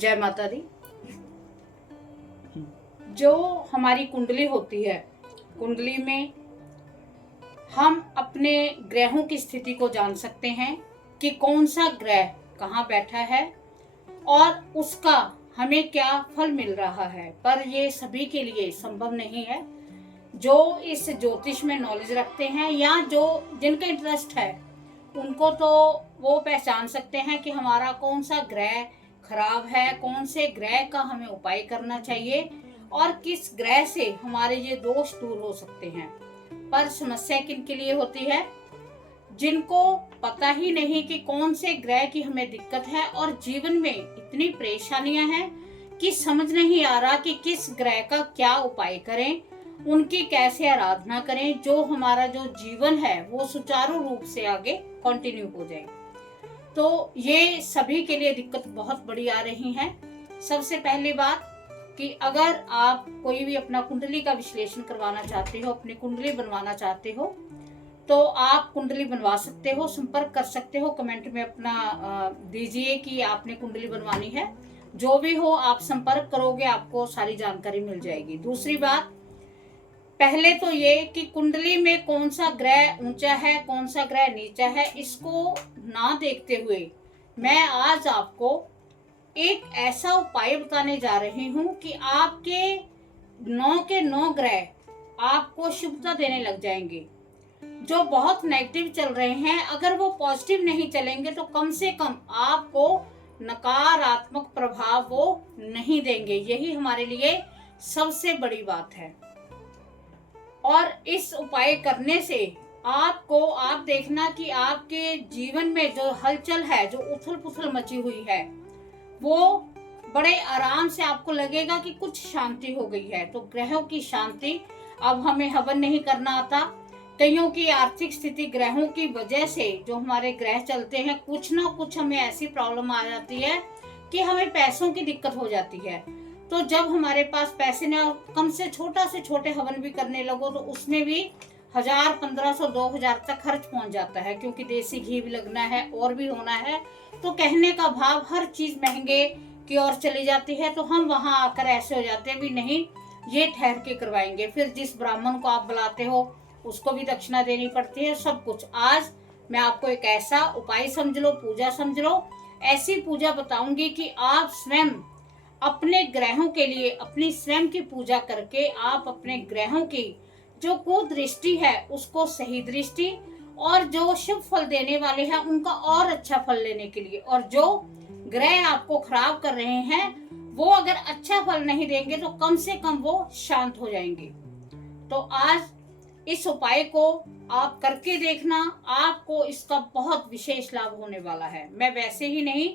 जय माता दी। जो हमारी कुंडली होती है, कुंडली में हम अपने ग्रहों की स्थिति को जान सकते हैं कि कौन सा ग्रह कहाँ बैठा है और उसका हमें क्या फल मिल रहा है। पर ये सभी के लिए संभव नहीं है। जो इस ज्योतिष में नॉलेज रखते हैं या जो जिनका इंटरेस्ट है उनको तो वो पहचान सकते हैं कि हमारा कौन सा ग्रह खराब है, कौन से ग्रह का हमें उपाय करना चाहिए और किस ग्रह से हमारे ये दोष दूर हो सकते हैं। पर समस्या किन के लिए होती है? जिनको पता ही नहीं कि कौन से ग्रह की हमें दिक्कत है और जीवन में इतनी परेशानियां हैं कि समझ नहीं आ रहा कि किस ग्रह का क्या उपाय करें, उनकी कैसे आराधना करें, जो हमारा जो जीवन है वो सुचारू रूप से आगे कंटिन्यू हो जाए। तो ये सभी के लिए दिक्कत बहुत बड़ी आ रही है। सबसे पहली बात कि अगर आप कोई भी अपना कुंडली का विश्लेषण करवाना चाहते हो, अपनी कुंडली बनवाना चाहते हो, तो आप कुंडली बनवा सकते हो, संपर्क कर सकते हो। कमेंट में अपना दीजिए कि आपने कुंडली बनवानी है। जो भी हो आप संपर्क करोगे, आपको सारी जानकारी मिल जाएगी। दूसरी बात, पहले तो ये कि कुंडली में कौन सा ग्रह ऊंचा है, कौन सा ग्रह नीचा है, इसको ना देखते हुए मैं आज आपको एक ऐसा उपाय बताने जा रही हूँ कि आपके 9 के 9 ग्रह आपको शुभता देने लग जाएंगे। जो बहुत नेगेटिव चल रहे हैं, अगर वो पॉजिटिव नहीं चलेंगे तो कम से कम आपको नकारात्मक प्रभाव वो नहीं देंगे। यही हमारे लिए सबसे बड़ी बात है। और इस उपाय करने से आपको, आप देखना कि आपके जीवन में जो हलचल है, जो उथल पुथल मची हुई है, वो बड़े आराम से आपको लगेगा कि कुछ शांति हो गई है। तो ग्रहों की शांति, अब हमें हवन नहीं करना आता। कईयों की आर्थिक स्थिति ग्रहों की वजह से, जो हमारे ग्रह चलते हैं, कुछ ना कुछ हमें ऐसी प्रॉब्लम आ जाती है कि हमें पैसों की दिक्कत हो जाती है। तो जब हमारे पास पैसे ना, कम से छोटे हवन भी करने लगो तो उसमें भी 1000, 1500, 2000 तक खर्च पहुंच जाता है, क्योंकि देसी घी भी लगना है और भी होना है। तो कहने का भाव, हर चीज महंगे की ओर चली जाती है। तो हम वहां आकर ऐसे हो जाते हैं भी नहीं, ये ठहर के करवाएंगे। फिर जिस ब्राह्मण को आप बुलाते हो उसको भी दक्षिणा देनी पड़ती है, सब कुछ। आज मैं आपको एक ऐसा उपाय समझ लो, पूजा समझ लो, ऐसी पूजा बताऊंगी कि आप स्वयं अपने ग्रहों के लिए अपनी स्वयं की पूजा करके आप अपने ग्रहों की जो कुदृष्टि है उसको सही दृष्टि, और जो शुभ फल देने वाले हैं उनका और अच्छा फल लेने के लिए, और जो ग्रह आपको खराब कर रहे हैं वो अगर अच्छा फल नहीं देंगे तो कम से कम वो शांत हो जाएंगे। तो आज इस उपाय को आप करके देखना, आपको इसका बहुत विशेष लाभ होने वाला है। मैं वैसे ही नहीं,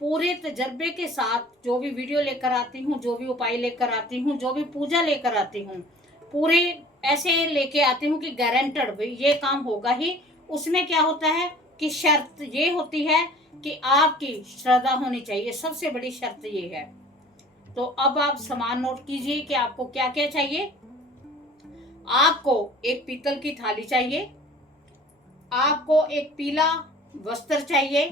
पूरे तजर्बे के साथ जो भी वीडियो लेकर आती हूँ, जो भी उपाय लेकर आती हूँ, जो भी पूजा लेकर आती हूँ, पूरे ऐसे लेके आती हूँ कि गारंटेड ये काम होगा ही। उसमें क्या होता है कि शर्त ये होती है कि आपकी श्रद्धा होनी चाहिए, सबसे बड़ी शर्त ये है। तो अब आप सामान नोट कीजिए कि आपको क्या क्या चाहिए। आपको एक पीतल की थाली चाहिए, आपको एक पीला वस्त्र चाहिए,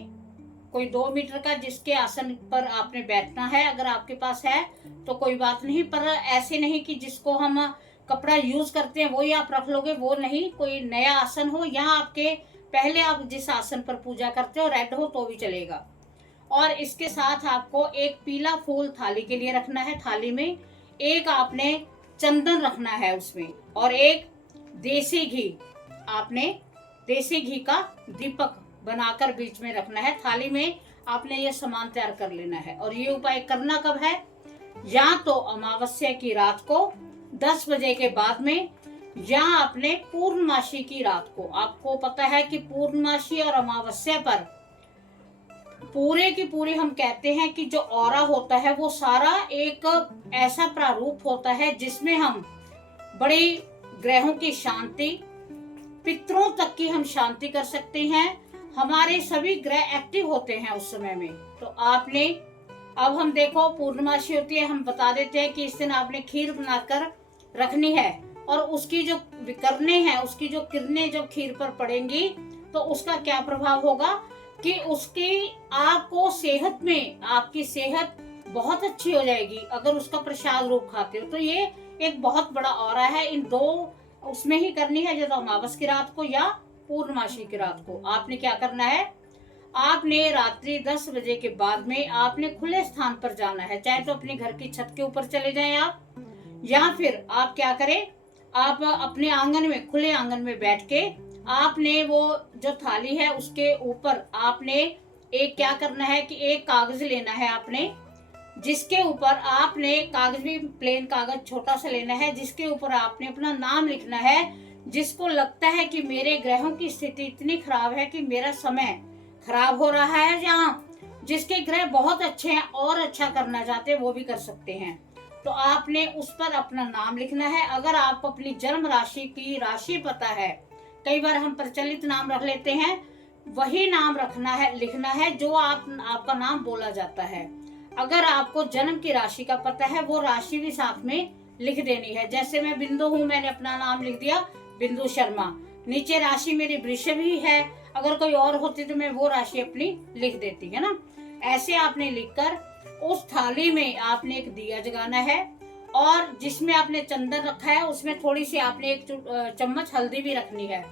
कोई 2 मीटर का, जिसके आसन पर आपने बैठना है। अगर आपके पास है तो कोई बात नहीं, पर ऐसे नहीं कि जिसको हम कपड़ा यूज करते हैं वही आप रख लोगे, वो नहीं। कोई नया आसन हो, यहाँ आपके पहले आप जिस आसन पर पूजा करते हो रेड हो तो भी चलेगा। और इसके साथ आपको एक पीला फूल थाली के लिए रखना है। थाली में एक आपने चंदन रखना है उसमें, और एक देसी घी, आपने देसी घी का दीपक बनाकर बीच में रखना है। थाली में आपने ये सामान तैयार कर लेना है। और ये उपाय करना कब है? या तो अमावस्या की रात को 10 बजे के बाद में, या आपने पूर्णमासी की रात को। आपको पता है कि पूर्णमासी और अमावस्या पर पूरे की पूरी, हम कहते हैं कि जो ऑरा होता है वो सारा एक ऐसा प्रारूप होता है जिसमें हम बड़ी ग्रहों की शांति, पितरों तक की हम शांति कर सकते हैं। हमारे सभी ग्रह एक्टिव होते हैं उस समय में। तो आपने, अब हम देखो पूर्णमासी होती है, हम बता देते हैं कि इस दिन आपने खीर बनाकर रखनी है, और उसकी जो विकरणे हैं, उसकी जो किरणें जब खीर पर पड़ेंगी तो उसका क्या प्रभाव होगा कि उसकी आपको सेहत में, आपकी सेहत बहुत अच्छी हो जाएगी अगर उसका प्रसाद रूप खाते हो। तो ये एक बहुत बड़ा औरा है। इन दो उसमें ही करनी है, जैसे अमावस की रात को या पूर्णमासी की रात को। आपने क्या करना है, आपने रात्रि 10 बजे के बाद में आपने खुले स्थान पर जाना है। चाहे तो अपने घर की छत के ऊपर चले जाएं आप, या फिर आप क्या करें, आप अपने आंगन में, खुले आंगन में बैठ के आपने वो जो थाली है उसके ऊपर आपने एक क्या करना है कि एक कागज लेना है आपने, जिसके ऊपर आपने कागज भी प्लेन कागज छोटा सा लेना है, जिसके ऊपर आपने अपना नाम लिखना है। जिसको लगता है कि मेरे ग्रहों की स्थिति इतनी खराब है कि मेरा समय खराब हो रहा है, या जिसके ग्रह बहुत अच्छे हैं और अच्छा करना चाहते हैं वो भी कर सकते हैं। तो आपने उस पर अपना नाम लिखना है। अगर आपको अपनी जन्म राशि की राशि पता है, कई बार हम प्रचलित नाम रख लेते हैं, वही नाम रखना है, लिखना है जो आपका नाम बोला जाता है। अगर आपको जन्म की राशि का पता है, वो राशि भी साथ में लिख देनी है। जैसे मैं बिंदु हूँ, मैंने अपना नाम लिख दिया बिंदु शर्मा, नीचे राशि मेरी वृषभ ही है, अगर कोई और होती तो मैं वो राशि अपनी लिख देती, है ना। ऐसे आपने लिखकर उस थाली में आपने एक दिया जगाना है, और जिसमें आपने चंदन रखा है उसमें थोड़ी सी आपने एक चम्मच हल्दी भी रखनी है।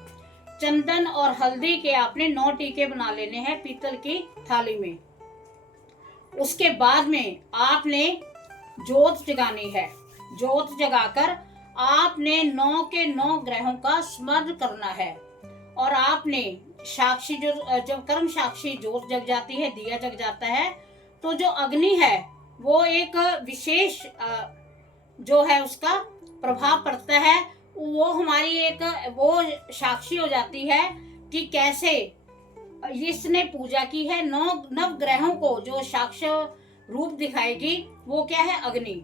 चंदन और हल्दी के आपने 9 टीके बना लेने हैं पीतल की थाली में। उसके बाद में आपने जोत जगानी है। जोत जगाकर आपने 9 के 9 ग्रहों का स्मरण करना है, और आपने साक्षी जब कर्म साक्षी जोत जग जाती है, दिया जग जाता है, तो जो अग्नि है वो एक विशेष जो है उसका प्रभाव पड़ता है। वो हमारी एक वो साक्षी हो जाती है कि कैसे इसने पूजा की है। 9 नव ग्रहों को जो साक्ष रूप दिखाएगी वो क्या है, अग्नि।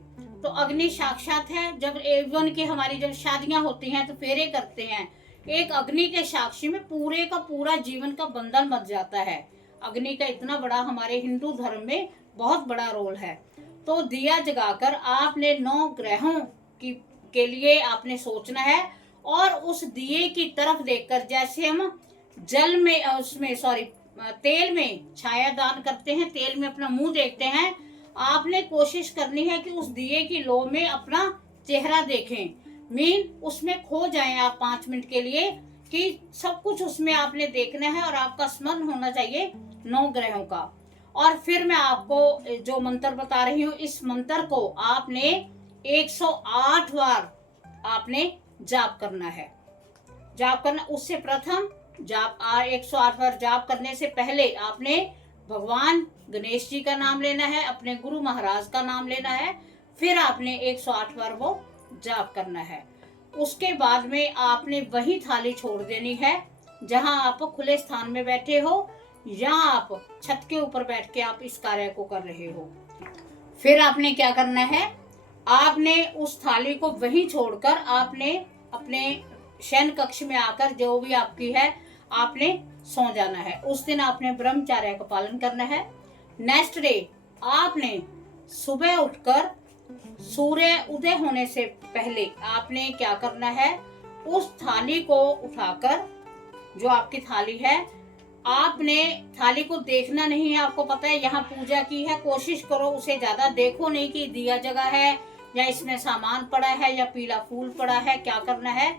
तो अग्नि साक्षात है। जब एवं की हमारी जब शादियां होती हैं तो फेरे करते हैं, एक अग्नि के साक्षी में पूरे का पूरा जीवन का बंधन बन जाता है। अग्नि का इतना बड़ा हमारे हिंदू धर्म में बहुत बड़ा रोल है। तो दिया जगाकर आपने 9 ग्रहों के लिए आपने सोचना है, और उस दिए की तरफ देखकर, जैसे हम जल में उसमें तेल में छाया दान करते हैं, तेल में अपना मुंह देखते हैं, आपने कोशिश करनी है कि उस दिए की लो में अपना चेहरा देखें। उसमें खो जाएं आप 5 मिनट के लिए, कि सब कुछ उसमें आपने देखना है, और आपका स्मरण होना चाहिए 9 ग्रहों का। और फिर मैं आपको जो मंत्र बता रही हूँ, इस मंत्र को आपने 108 बार आपने जाप करना है। जाप करना, उससे प्रथम जाप 108 बार जाप करने से पहले आपने भगवान गणेश जी का नाम लेना है, अपने गुरु महाराज का नाम लेना है, फिर आपने 108 बार वो जाप करना है। उसके बाद में आपने वही थाली छोड़ देनी है जहां आप खुले स्थान में बैठे हो, या आप छत के ऊपर बैठ के आप इस कार्य को कर रहे हो। फिर आपने क्या करना है, आपने उस थाली को वहीं छोड़कर आपने अपने शयन कक्ष में आकर जो भी आपकी है आपने सो जाना है। उस दिन आपने ब्रह्मचर्य का पालन करना है। नेक्स्ट डे आपने सुबह उठकर सूर्य उदय होने से पहले आपने क्या करना है, उस थाली को उठाकर, जो आपकी थाली है, आपने थाली को देखना नहीं है। आपको पता है यहाँ पूजा की है, कोशिश करो उसे ज्यादा देखो नहीं कि दिया जगह है या इसमें सामान पड़ा है या पीला फूल पड़ा है। क्या करना है,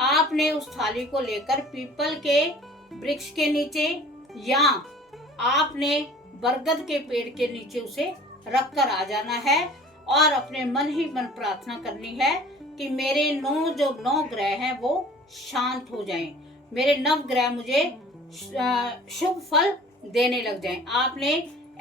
आपने उस थाली को लेकर पीपल के वृक्ष के नीचे या आपने बरगद के पेड़ के नीचे उसे रख कर आ जाना है, और अपने मन ही मन प्रार्थना करनी है कि मेरे 9 ग्रह हैं वो शांत हो जाएं, मेरे 9 ग्रह मुझे शुभ फल देने लग जाएं। आपने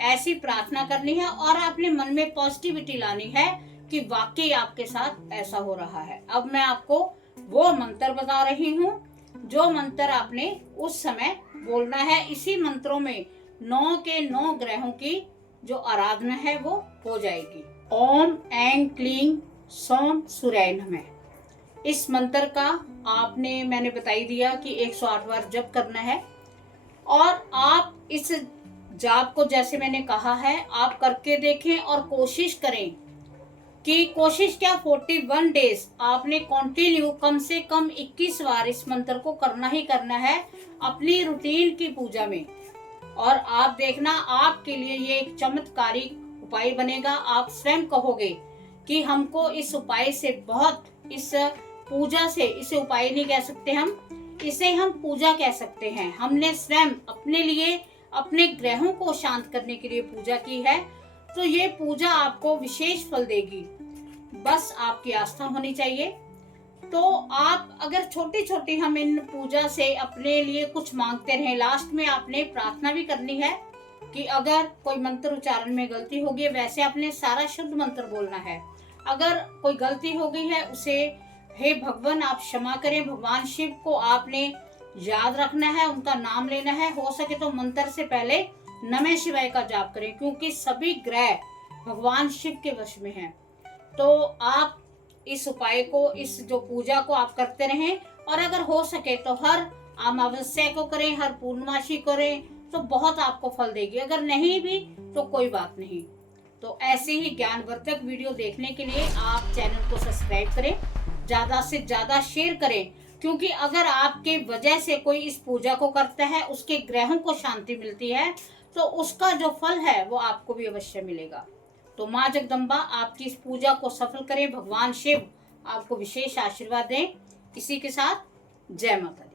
ऐसी प्रार्थना करनी है, और अपने मन में पॉजिटिविटी लानी है कि वाकई आपके साथ ऐसा हो रहा है। अब मैं आपको वो मंत्र बता रही हूँ, जो मंत्र आपने उस समय बोलना है। इसी मंत्रों में 9 के 9 ग्रहों की जो आराधना है वो हो जाएगी। ओम ऐं क्लीं सौम सूर्याय नमः। इस मंत्र का आपने, मैंने बताई दिया कि 108 बार जप करना है, और आप इस जाप को जैसे मैंने कहा है आप करके देखें, और कोशिश करें कि कोशिश क्या 41 डेज आपने कंटिन्यू कम से कम 21 बार इस मंत्र को करना ही करना है अपनी रूटीन की पूजा में। और आप देखना आपके लिए ये एक चमत्कारिक उपाय बनेगा। आप स्वयं कहोगे कि हमको इस उपाय से बहुत, इस पूजा से, इसे उपाय नहीं कह सकते हम, इसे हम पूजा कह सकते हैं। हमने स्वयं अपने लिए, अपने ग्रहों को शांत करने के लिए पूजा की है, तो ये पूजा आपको विशेष फल देगी। बस आपकी आस्था होनी चाहिए। तो आप अगर छोटी छोटी हम इन पूजा से अपने लिए कुछ मांगते रहें, लास्ट में आपने प्रार्थना भी करनी है कि अगर कोई मंत्र उच्चारण में गलती होगी, वैसे आपने सारा शुद्ध मंत्र बोलना है। अगर कोई गलती हो गई है उसे हे भगवान आप क्षमा करें, भगवान शिव को आपने याद रखना है, उनका नाम लेना है। हो सके तो मंत्र से पहले नमः शिवाय का जाप करें, क्योंकि सभी ग्रह भगवान शिव के वश में हैं। तो आप इस उपाय को, इस जो पूजा को आप करते रहें, और अगर हो सके तो हर अमावस्या को करें, हर पूर्णमासी करें, तो बहुत आपको फल देगी। अगर नहीं भी तो कोई बात नहीं। तो ऐसे ही ज्ञानवर्धक वीडियो देखने के लिए आप चैनल को सब्सक्राइब करें, ज्यादा से ज्यादा शेयर करें, क्योंकि अगर आपके वजह से कोई इस पूजा को करता है, उसके ग्रहों को शांति मिलती है, तो उसका जो फल है वो आपको भी अवश्य मिलेगा। तो माँ जगदम्बा आपकी इस पूजा को सफल करें, भगवान शिव आपको विशेष आशीर्वाद दें। इसी के साथ जय माता दी।